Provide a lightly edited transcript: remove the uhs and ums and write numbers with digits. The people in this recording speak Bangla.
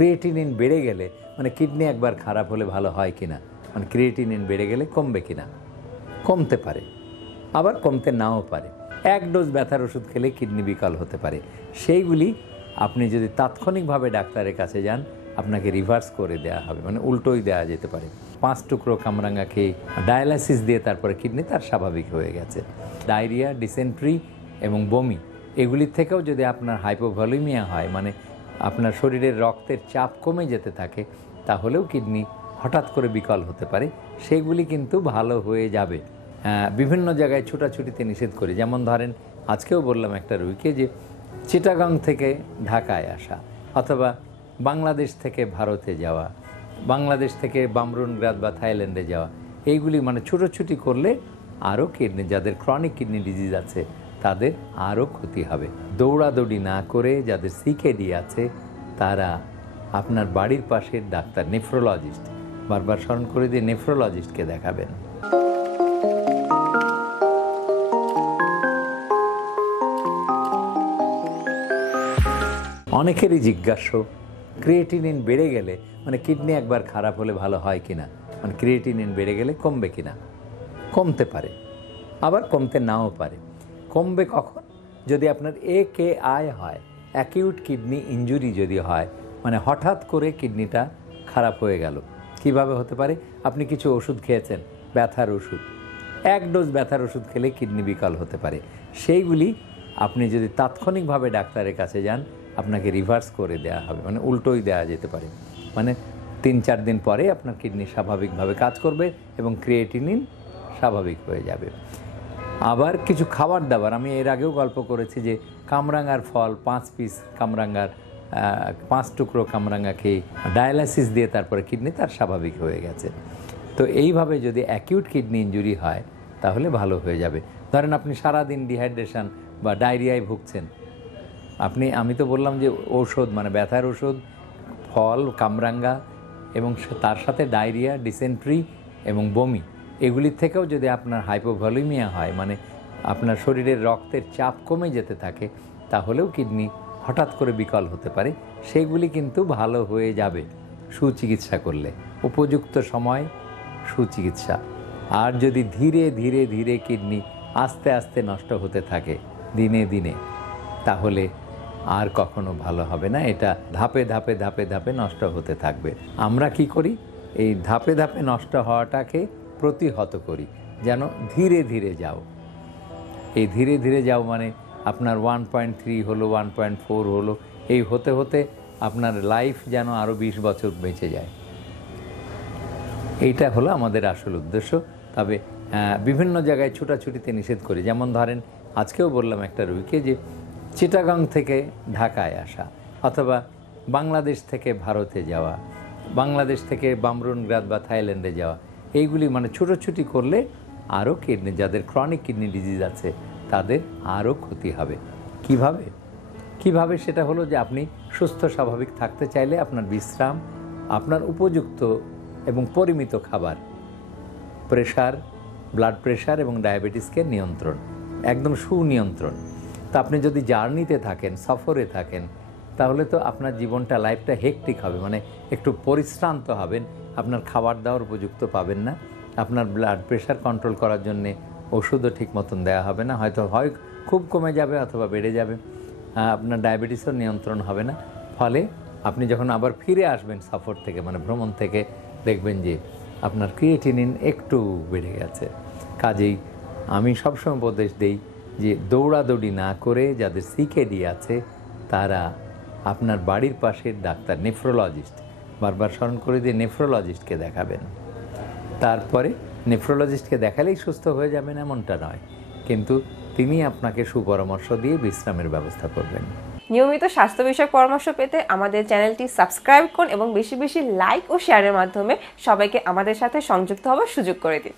ক্রিয়েটিনিন বেড়ে গেলে মানে কিডনি একবার খারাপ হলে ভালো হয় কিনা, মানে ক্রিয়েটিনিন বেড়ে গেলে কমবে কিনা, কমতে পারে আবার কমতে নাও পারে। এক ডোজ ব্যথার ওষুধ খেলে কিডনি বিকল হতে পারে। সেইগুলি আপনি যদি তাৎক্ষণিকভাবে ডাক্তারের কাছে যান আপনাকে রিভার্স করে দেওয়া হবে, মানে উল্টোই দেওয়া যেতে পারে। 5 টুকরো কামরাঙ্গা খেয়ে ডায়ালাইসিস দিয়ে তারপরে কিডনি তার স্বাভাবিক হয়ে গেছে। ডায়রিয়া, ডিসেন্ট্রি এবং বমি এগুলির থেকেও যদি আপনার হাইপোভলিমিয়া হয়, মানে আপনার শরীরের রক্তের চাপ কমে যেতে থাকে, তাহলেও কিডনি হঠাৎ করে বিকল হতে পারে। সেগুলি কিন্তু ভালো হয়ে যাবে। বিভিন্ন জায়গায় ছুটাছুটিতে নিষেধ করি, যেমন ধরেন আজকেও বললাম একটা রোগীকে যে চিটাগাং থেকে ঢাকায় আসা, অথবা বাংলাদেশ থেকে ভারতে যাওয়া, বাংলাদেশ থেকে বামরুনগ্রাদ বা থাইল্যান্ডে যাওয়া, এইগুলি মানে ছুটোছুটি করলে আরও কিডনি, যাদের ক্রনিক কিডনি ডিজিজ আছে তাদের আরও ক্ষতি হবে। দৌড়াদৌড়ি না করে যাদের সিকেডি আছে তারা আপনার বাড়ির পাশের ডাক্তার নেফ্রোলজিস্ট, বারবার স্মরণ করে দিয়ে নেফ্রোলজিস্টকে দেখাবেন। অনেকেরই জিজ্ঞাসা ক্রিয়েটিনিন বেড়ে গেলে মানে কিডনি একবার খারাপ হলে ভালো হয় কিনা, মানে ক্রিয়েটিনিন বেড়ে গেলে কমবে কিনা, কমতে পারে আবার কমতে নাও পারে। কমবে কখন? যদি আপনার AKI হয়, অ্যাকিউট কিডনি ইনজুরি যদি হয়, মানে হঠাৎ করে কিডনিটা খারাপ হয়ে গেল। কিভাবে হতে পারে? আপনি কিছু ওষুধ খেয়েছেন, ব্যথার ওষুধ, এক ডোজ ব্যথার ওষুধ খেলে কিডনি বিকল হতে পারে। সেইগুলি আপনি যদি তাৎক্ষণিকভাবে ডাক্তারের কাছে যান আপনাকে রিভার্স করে দেওয়া হবে, মানে উল্টোই দেওয়া যেতে পারে। মানে 3-4 দিন পরে আপনার কিডনি স্বাভাবিকভাবে কাজ করবে এবং ক্রিয়েটিনিন স্বাভাবিক হয়ে যাবে। আবার কিছু খাবার দাবার, আমি এর আগেও গল্প করেছি যে কামরাঙ্গার ফল 5 পিস কামরাঙ্গার 5 টুকরো কামরাঙ্গা খেয়ে ডায়ালাইসিস দিয়ে তারপরে কিডনি তার স্বাভাবিক হয়ে গেছে। তো এইভাবে যদি অ্যাকিউট কিডনি ইনজুরি হয় তাহলে ভালো হয়ে যাবে। ধরেন আপনি সারাদিন ডিহাইড্রেশন বা ডায়রিয়ায় ভুগছেন, আমি তো বললাম যে ঔষধ মানে ব্যথার ওষুধ, ফল, কামরাঙ্গা এবং তার সাথে ডায়রিয়া, ডিসেন্ট্রি এবং বমি এগুলির থেকেও যদি আপনার হাইপোভলিমিয়া হয়, মানে আপনার শরীরের রক্তের চাপ কমে যেতে থাকে, তাহলেও কিডনি হঠাৎ করে বিকল হতে পারে। সেগুলি কিন্তু ভালো হয়ে যাবে সুচিকিৎসা করলে, উপযুক্ত সময় সুচিকিৎসা। আর যদি ধীরে ধীরে ধীরে কিডনি আস্তে আস্তে নষ্ট হতে থাকে দিনে দিনে, তাহলে আর কখনো ভালো হবে না। এটা ধাপে ধাপে ধাপে ধাপে নষ্ট হতে থাকবে। আমরা কি করি? এই ধাপে ধাপে নষ্ট হওয়াটাকে প্রতিহত করি, যেন ধীরে ধীরে যাও। এই ধীরে ধীরে যাও মানে আপনার 1.3 হলো, 1.4 হলো, এই হতে হতে আপনার লাইফ যেন আরও 20 বছর বেঁচে যায়। এইটা হলো আমাদের আসল উদ্দেশ্য। তবে বিভিন্ন জায়গায় ছুটাছুটিতে নিষেধ করি, যেমন ধরেন আজকেও বললাম একটা রোগীকে যে চিটাগাং থেকে ঢাকায় আসা, অথবা বাংলাদেশ থেকে ভারতে যাওয়া, বাংলাদেশ থেকে বামরুনগ্রাদ বা থাইল্যান্ডে যাওয়া, এইগুলি মানে ছুটোছুটি করলে আরও কিডনি, যাদের ক্রনিক কিডনি ডিজিজ আছে তাদের আরও ক্ষতি হবে। কিভাবে? সেটা হলো যে আপনি সুস্থ স্বাভাবিক থাকতে চাইলে আপনার বিশ্রাম, আপনার উপযুক্ত এবং পরিমিত খাবার, প্রেশার, ব্লাড প্রেশার এবং ডায়াবেটিসকে নিয়ন্ত্রণ, একদম সুনিয়ন্ত্রণ। তো আপনি যদি জার্নিতে থাকেন, সফরে থাকেন, তাহলে তো আপনার জীবনটা, লাইফটা হেকটিক হবে, মানে একটু পরিশ্রান্ত হবেন, আপনার খাবার দাবার উপযুক্ত পাবেন না, আপনার ব্লাড প্রেশার কন্ট্রোল করার জন্যে ওষুধও ঠিক মতন দেওয়া হবে না, হয়তো খুব কমে যাবে অথবা বেড়ে যাবে, আপনার ডায়াবেটিসও নিয়ন্ত্রণ হবে না। ফলে আপনি যখন আবার ফিরে আসবেন সফর থেকে, মানে ভ্রমণ থেকে, দেখবেন যে আপনার ক্রিয়েটিনিন একটু বেড়ে গেছে। কাজেই আমি সবসময় উপদেশ দিই যে দৌড়াদৌড়ি না করে যাদের সিকেডি আছে তারা আপনার বাড়ির পাশের ডাক্তার নেফ্রোলজিস্ট, বারবার স্মরণ করে দিয়ে নেফ্রোলজিস্টকে দেখাবেন। তারপরে নেফ্রোলজিস্টকে দেখালেই সুস্থ হয়ে যাবেন এমনটা নয়, কিন্তু তিনি আপনাকে সুপরামর্শ দিয়ে বিশ্রামের ব্যবস্থা করবেন। নিয়মিত স্বাস্থ্য বিষয়ক পরামর্শ পেতে আমাদের চ্যানেলটি সাবস্ক্রাইব করুন এবং বেশি বেশি লাইক ও শেয়ারের মাধ্যমে সবাইকে আমাদের সাথে সংযুক্ত হওয়ার সুযোগ করে দিন।